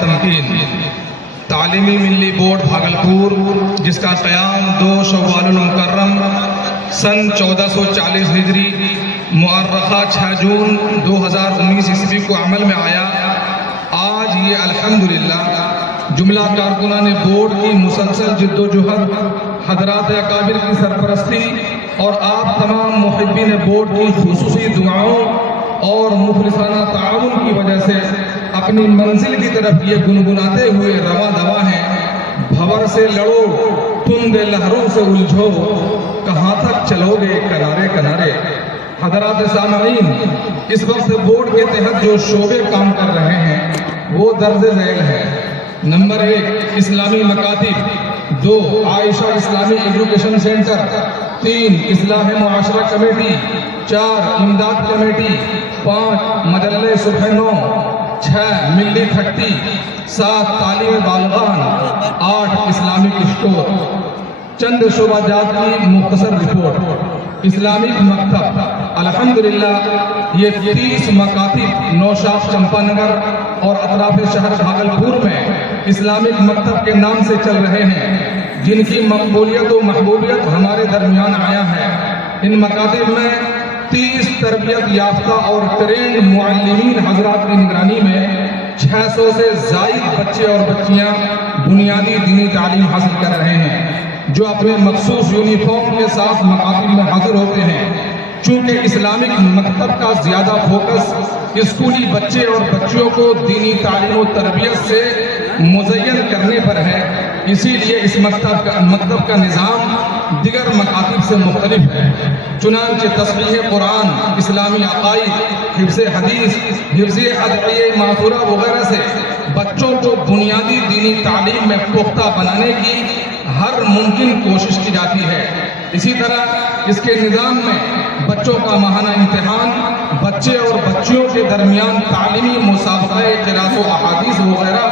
تمکین تعلیمی ملی بورڈ بھاگلپور، جس کا قیام 2 شوال المکرم سن 1440 ہجری مؤرخہ 6 جون 2019 عیسوی کو عمل میں آیا، آج یہ الحمدللہ جملہ کارکنان بورڈ کی مسلسل جد و جہد، حضرات اکابر کی سرپرستی اور آپ تمام محبین بورڈ کی خصوصی دعاؤں اور مخلصانہ تعاون کی وجہ سے اپنی منزل کی طرف یہ گنگناتے ہوئے رواں دواں ہیں، بھور سے لڑو تم دے لہروں سے الجھو، کہاں تک چلو گے کنارے کنارے۔ حضرات سامعین، اس وقت بورڈ کے تحت جو شعبے کام کر رہے ہیں وہ درج ذیل ہے۔ نمبر 1 اسلامی مکاتب، 2 عائشہ اسلامی ایجوکیشن سینٹر، 3 اصلاح معاشرہ کمیٹی، 4 امداد کمیٹی، 5 مجلہ صبح 9، 6 ملی کھٹی، 7 تعلیم بالغان، 8 اسلامک اسٹور۔ چند شعبہ جات کی مختصر رپورٹ۔ اسلامک مکتب، الحمدللہ یہ 30 مکاتب نوشاخ چمپا نگر اور اطراف شہر بھاگلپور میں اسلامک مکتب کے نام سے چل رہے ہیں، جن کی مقبولیت و محبوبیت ہمارے درمیان آیا ہے۔ ان مکاتب میں 30 تربیت یافتہ اور ٹرینڈ معلمین حضرات کی نگرانی میں 600 سے زائد بچے اور بچیاں بنیادی دینی تعلیم حاصل کر رہے ہیں، جو اپنے مخصوص یونیفارم کے ساتھ مکاتب میں حاضر ہوتے ہیں۔ چونکہ اسلامک مکتب کا زیادہ فوکس اسکولی بچے اور بچیوں کو دینی تعلیم و تربیت سے مزین کرنے پر ہے، اسی لیے اس مکتب کا نظام دیگر مکاتب سے مختلف ہے۔ چنانچہ تصحیح قرآن، اسلامی عقائد، حفظ حدیث، حفظ ادعیہ ماثورہ وغیرہ سے بچوں کو بنیادی دینی تعلیم میں پختہ بنانے کی ہر ممکن کوشش کی جاتی ہے۔ اسی طرح اس کے نظام میں بچوں کا ماہانہ امتحان، بچے اور بچیوں کے درمیان تعلیمی مسابقہ قراءت و احادیث وغیرہ،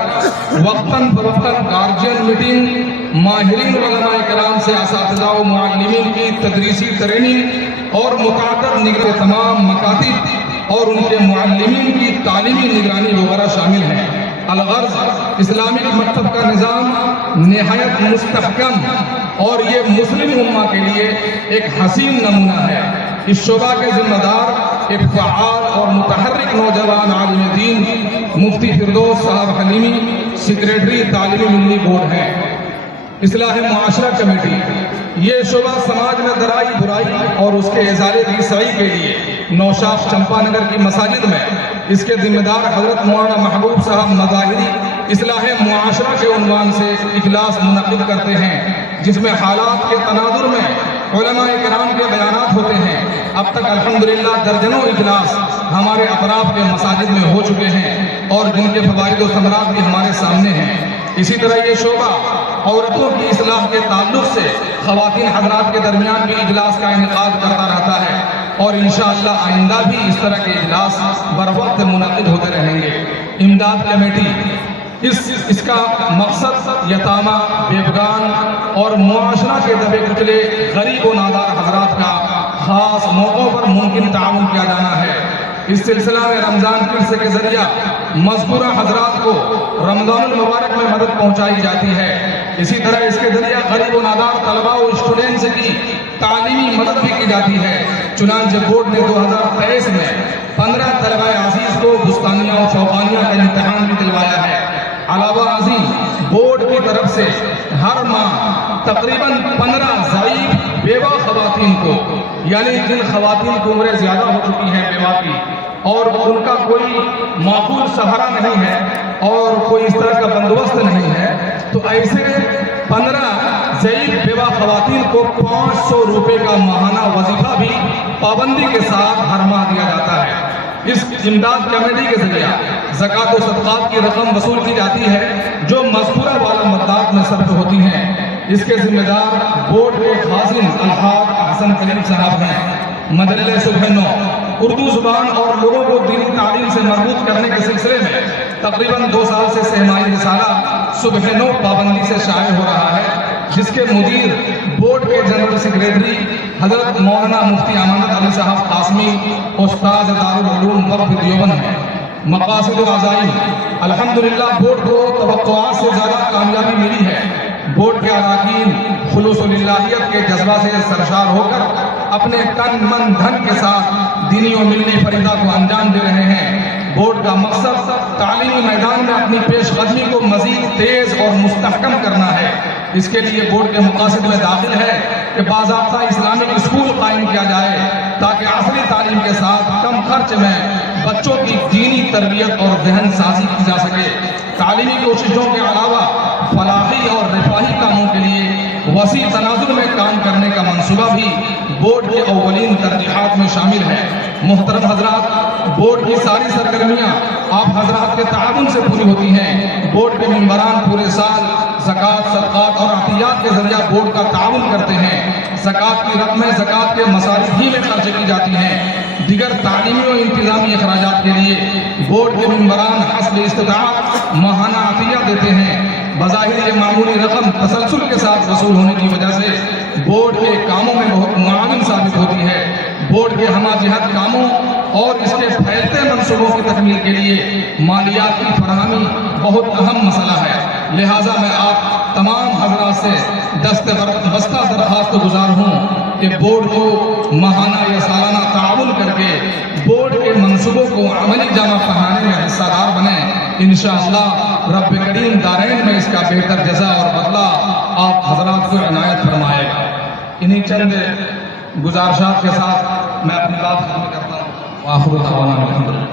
وقتاً فوقتاً گارجین میٹنگ، ماہرین علماء کرام سے اساتذہ و معلمین کی تدریسی ٹریننگ اور متعدد نگرانی تمام مکاتب اور ان کے معلمین کی تعلیمی نگرانی وغیرہ شامل ہیں۔ الغرض اسلامک مکتب کا نظام نہایت مستحکم اور یہ مسلم امہ کے لیے ایک حسین نمونہ ہے۔ اس شعبہ کے ذمہ دار ایک فعال اور متحرک نوجوان عالم دین مفتی فردوس صاحب حلیمی، سیکریٹری تعلیمی ملی بورڈ ہیں۔ اصلاح معاشرہ کمیٹی، یہ شعبہ سماج میں درائی برائی اور اس کے ازالے کی سعی کے لیے نوشاخ چمپا نگر کی مساجد میں اس کے ذمہ دار حضرت مولانا محبوب صاحب مظاہری اصلاح معاشرہ کے عنوان سے اجلاس منعقد کرتے ہیں، جس میں حالات کے تناظر میں علماء کرام کے بیانات ہوتے ہیں۔ اب تک الحمدللہ درجنوں اجلاس ہمارے اطراف کے مساجد میں ہو چکے ہیں اور جن کے فوائد و ثمرات بھی ہمارے سامنے ہیں۔ اسی طرح یہ شعبہ عورتوں کی اصلاح کے تعلق سے خواتین حضرات کے درمیان بھی اجلاس کا انعقاد کرتا رہتا ہے، اور انشاءاللہ آئندہ بھی اس طرح کے اجلاس بر وقت منعقد ہوتے رہیں گے۔ امداد کمیٹی، اس کا مقصد یتامہ، بیوگان اور معاشرہ کے دبے کچلے غریب و نادار حضرات کا خاص موقعوں پر ممکن تعاون کیا جانا ہے۔ اس سلسلہ میں رمضان قرصے کے ذریعہ مذکورہ حضرات کو رمضان المبارک میں مدد پہنچائی جاتی ہے۔ اسی طرح اس کے ذریعہ غریب و نادار طلباء و اسٹوڈنٹس کی تعلیمی مدد بھی کی جاتی ہے۔ چنانچہ بورڈ نے 2023 میں 15 طلباء عزیز کو بستانیہ و فوقانیہ کا امتحان بھی دلوایا ہے۔ علاوہ ازیں بورڈ کی طرف سے ہر ماہ تقریباً 15 ضعیف بیوہ خواتین کو، یعنی جن خواتین کی عمریں زیادہ ہو چکی ہیں بیوہ کی اور ان کا کوئی معقول سہارا نہیں ہے اور کوئی اس طرح کا بندوبست نہیں ہے، تو ایسے 15 ضعیف بیوہ خواتین کو 500 روپے کا ماہانہ وظیفہ بھی پابندی کے ساتھ ہر ماہ دیا جاتا ہے۔ اس امداد کمیٹی کے ذریعہ زکوٰۃ و صدقات کی رقم وصول کی جاتی ہے جو مذکورہ والا مدات میں صرف ہوتی ہیں۔ اس کے ذمہ دار بورڈ کے خازن الحاج حسن کریم صاحب ہیں۔ مجلہ صبح 9 اردو زبان اور لوگوں کو دینی تعلیم سے مربوط کرنے کے سلسلے میں تقریباً 2 سال سے سہمائی رسالہ صبح 9 پابندی سے شائع ہو رہا ہے، جس کے مدیر بورڈ کے جنرل سیکریٹری حضرت مولانا مفتی امانت علی صاحب قاسمی، استاد دارالعلوم وقف دیوبند ہیں۔ مقاصد و عزائم۔ الحمدللہ بورڈ کو توقعات سے زیادہ کامیابی ملی ہے۔ بورڈ کے اراکین خلوص للہیت کے جذبہ سے سرشار ہو کر اپنے تن من دھن کے ساتھ دینی و ملنی فریضہ کو انجام دے رہے ہیں۔ بورڈ کا مقصد تعلیمی میدان میں اپنی پیش قدمی کو مزید تیز اور مستحکم کرنا ہے۔ اس کے لیے بورڈ کے مقاصد میں داخل ہے کہ باضابطہ اسلامک اسکول قائم کیا جائے تاکہ عصری تعلیم کے ساتھ کم خرچ میں بچوں کی دینی تربیت اور ذہن سازی کی جا سکے۔ تعلیمی کوششوں کے علاوہ فلاحی اور رفاہی کاموں کے لیے وسیع تناظر میں کام کرنے کا منصوبہ بھی بورڈ کے اولین ترجیحات میں شامل ہے۔ محترم حضرات، بورڈ کی ساری سرگرمیاں آپ حضرات کے تعاون سے پوری ہوتی ہیں۔ بورڈ کے ممبران پورے سال زکوٰۃ، صدقات اور عطیات کے ذریعہ بورڈ کا تعاون کرتے ہیں۔ زکوٰۃ کی رقمیں زکوٰۃ کے مصارف ہی میں خرچ کی جاتی ہیں۔ دیگر تعلیمی و انتظامی اخراجات کے لیے بورڈ کے ممبران حسب استطاعت ماہانہ عطیہ دیتے ہیں۔ بظاہر یہ معمولی رقم تسلسل کے ساتھ وصول ہونے کی وجہ سے بورڈ کے کاموں میں بہت معاون ثابت ہوتی ہے۔ بورڈ کے ہمہ جہت کاموں اور اس کے پھیلتے منصوبوں کی تکمیل کے لیے مالیات کی فراہمی بہت اہم مسئلہ ہے۔ لہٰذا میں آپ تمام حضرات سے بستہ درخواست گزار ہوں کہ بورڈ کو ماہانہ یا سالانہ تعاون کر کے بورڈ کے منصوبوں کو عملی جامہ پہنانے میں حصہ دار بنیں۔ انشاءاللہ رب کریم دارین میں اس کا بہتر جزا اور بدلہ آپ حضرات کو عنایت فرمائے گا۔ انہی چند گزارشات کے ساتھ میں اپنی بات ختم کرتا ہوں۔ وآخر دعوانا الحمدللہ۔